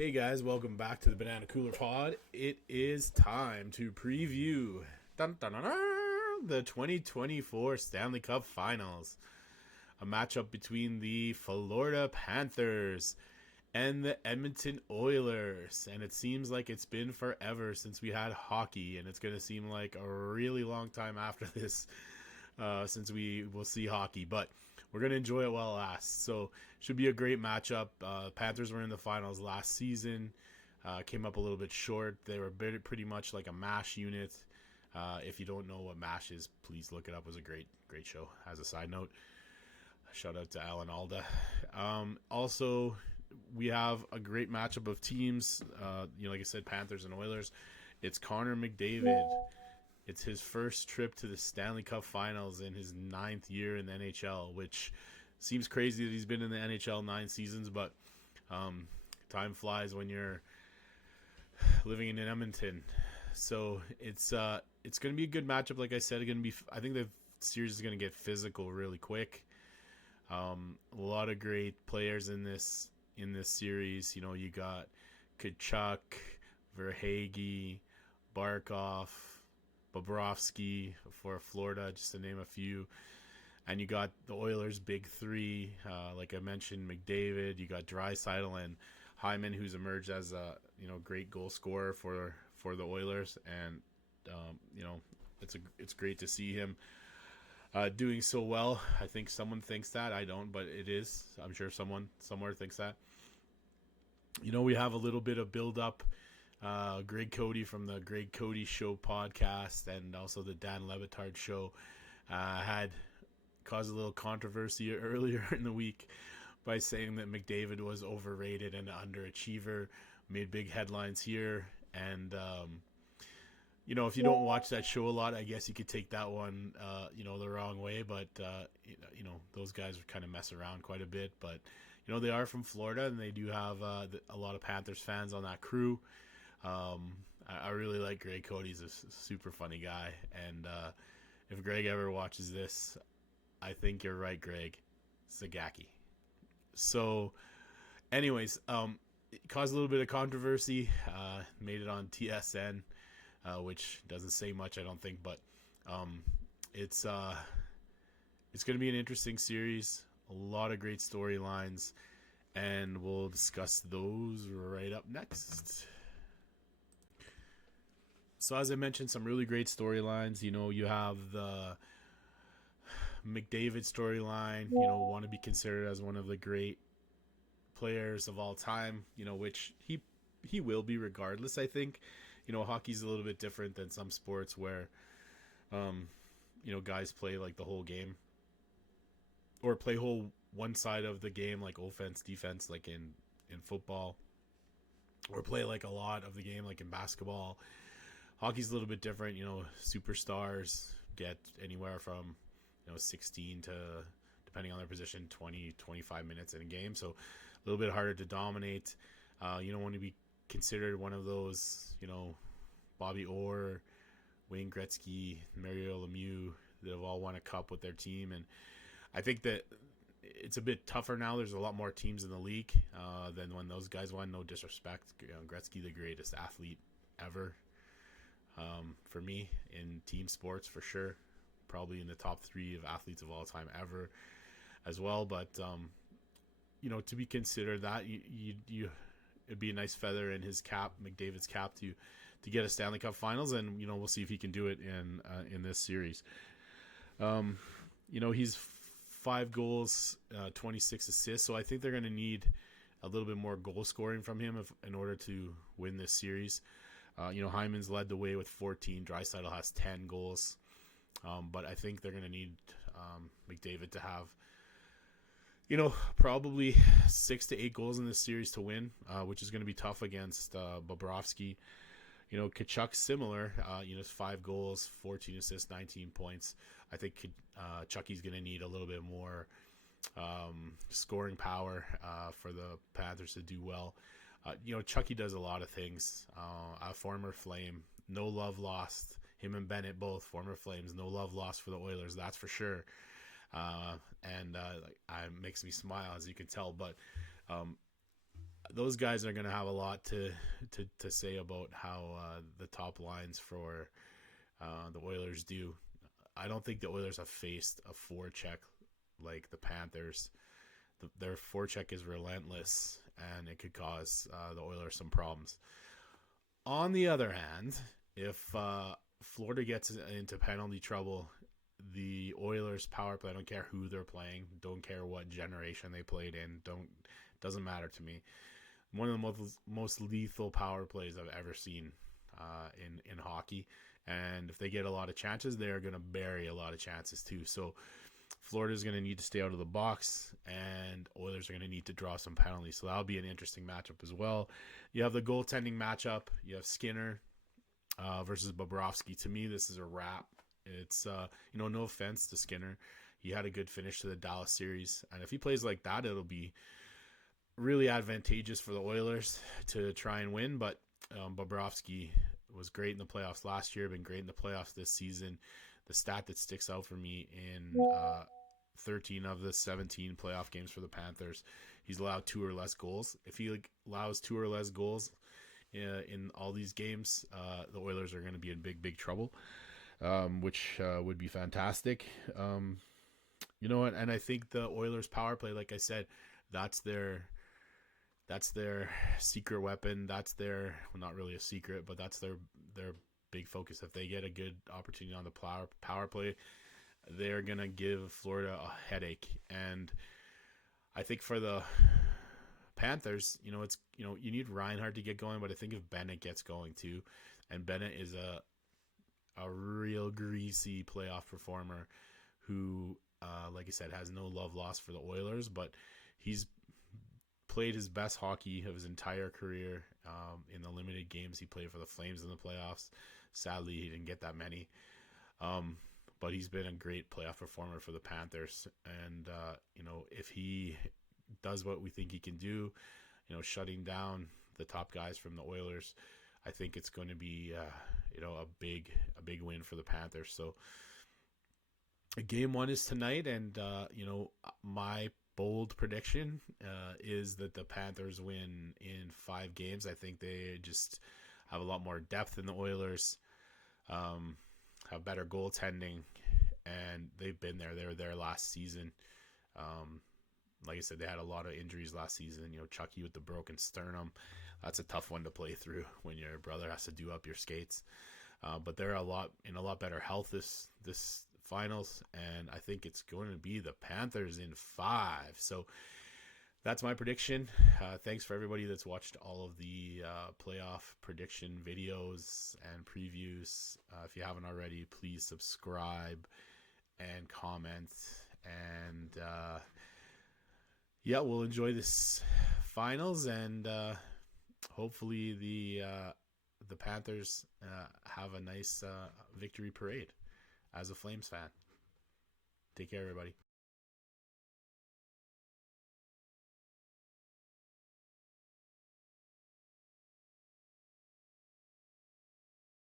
Hey guys, welcome back to the Banana Cooler Pod. It is time to preview the 2024 Stanley Cup Finals. A matchup between the Florida Panthers and the Edmonton Oilers. And it seems like it's been forever since we had hockey, and it's going to seem like a really long time after this since we will see hockey. But we're going to enjoy it while it lasts. So should be a great matchup. Panthers were in the finals last season. Came up a little bit short. They were pretty much like a MASH unit. If you don't know what MASH is, please look it up. It was a great show. As a side note, shout out to Alan Alda. Also, we have a great matchup of teams. Like I said, Panthers and Oilers. It's Connor McDavid. It's his first trip to the Stanley Cup Finals in his 9th year in the NHL, which seems crazy that he's been in the NHL 9 seasons, but time flies when you're living in Edmonton. So it's going to be a good matchup. Like I said, I think the series is going to get physical really quick. A lot of great players in this series. You know, you got Kachuk, Verhaeghe, Barkov, Bobrovsky for Florida, just to name a few. And you got the Oilers' big three, like I mentioned, McDavid. You got Draisaitl and Hyman, who's emerged as a great goal scorer for the Oilers, and it's great to see him doing so well. I think someone thinks that. I don't, but it is. I'm sure someone somewhere thinks that. We have a little bit of buildup. Greg Cote from the Greg Cote Show podcast and also the Dan Levitard Show had caused a little controversy earlier in the week by saying that McDavid was overrated and an underachiever. Made big headlines here, and if you don't watch that show a lot, I guess you could take that one the wrong way, but those guys kind of mess around quite a bit. But they are from Florida, and they do have a lot of Panthers fans on that crew. I really like Greg Cote. He's a super funny guy, and if Greg ever watches this, I think you're right, Greg. Sagaki. So, anyways, it caused a little bit of controversy. Made it on TSN, which doesn't say much, I don't think, but it's going to be an interesting series. A lot of great storylines, and we'll discuss those right up next. So as I mentioned, some really great storylines. You have the McDavid storyline, want to be considered as one of the great players of all time, which he will be regardless, I think. Hockey's a little bit different than some sports where, guys play like the whole game or play one side of the game, like offense, defense, like in football, or play like a lot of the game, like in basketball. Hockey's a little bit different. Superstars get anywhere from 16 to, depending on their position, 20, 25 minutes in a game. So a little bit harder to dominate. You don't want to be considered one of those, Bobby Orr, Wayne Gretzky, Mario Lemieux that have all won a cup with their team. And I think that it's a bit tougher now. There's a lot more teams in the league than when those guys won. No disrespect. Gretzky, the greatest athlete ever. For me, in team sports, for sure. Probably in the top 3 of athletes of all time ever as well. But, to be considered that, it'd be a nice feather in his cap, McDavid's cap, to get a Stanley Cup Finals. And, we'll see if he can do it in this series. He's 5 goals, 26 assists. So I think they're going to need a little bit more goal scoring from him in order to win this series. Hyman's led the way with 14. Draisaitl has 10 goals. But I think they're going to need McDavid to have, probably 6 to 8 goals in this series to win, which is going to be tough against Bobrovsky. Kachuk similar, 5 goals, 14 assists, 19 points. I think Chucky's going to need a little bit more scoring power for the Panthers to do well. Chucky does a lot of things. A former Flame, no love lost. Him and Bennett both former Flames, no love lost for the Oilers, that's for sure. And it makes me smile, as you can tell. But those guys are going to have a lot to say about how the top lines for the Oilers do. I don't think the Oilers have faced a forecheck like the Panthers. Their forecheck is relentless, and it could cause the Oilers some problems. On the other hand, if Florida gets into penalty trouble, the Oilers power play, I don't care who they're playing, don't care what generation they played in, doesn't matter to me. One of the most lethal power plays I've ever seen in hockey. And if they get a lot of chances, they're going to bury a lot of chances too. So Florida's going to need to stay out of the box, and Oilers are going to need to draw some penalties. So that'll be an interesting matchup as well. You have the goaltending matchup. You have Skinner versus Bobrovsky. To me, this is a wrap. It's, no offense to Skinner. He had a good finish to the Dallas series. And if he plays like that, it'll be really advantageous for the Oilers to try and win. But Bobrovsky was great in the playoffs last year, been great in the playoffs this season. The stat that sticks out for me in 13 of the 17 playoff games for the Panthers, he's allowed 2 or less goals. If he allows 2 or less goals in all these games, the Oilers are going to be in big trouble, which would be fantastic. And I think the Oilers power play, like I said, that's their secret weapon. That's their, well, not really a secret, but that's their big focus. If they get a good opportunity on the power play, they're going to give Florida a headache. And I think for the Panthers, it's, you need Reinhart to get going, but I think if Bennett gets going too, and Bennett is a real greasy playoff performer who, like I said, has no love lost for the Oilers, but he's played his best hockey of his entire career in the limited games he played for the Flames in the playoffs. Sadly, he didn't get that many. But he's been a great playoff performer for the Panthers. And, if he does what we think he can do, shutting down the top guys from the Oilers, I think it's going to be, a big win for the Panthers. So game 1 is tonight. And, my bold prediction is that the Panthers win in 5 games. I think they just have a lot more depth than the Oilers, have better goaltending, and they've been there. They were there last season. Like I said, they had a lot of injuries last season. Chucky with the broken sternum. That's a tough one to play through when your brother has to do up your skates. But they're in a lot better health this finals, and I think it's going to be the Panthers in 5. So that's my prediction. Thanks for everybody that's watched all of the playoff prediction videos and previews. If you haven't already, please subscribe and comment. And we'll enjoy this finals, and hopefully the Panthers have a nice victory parade as a Flames fan. Take care, everybody.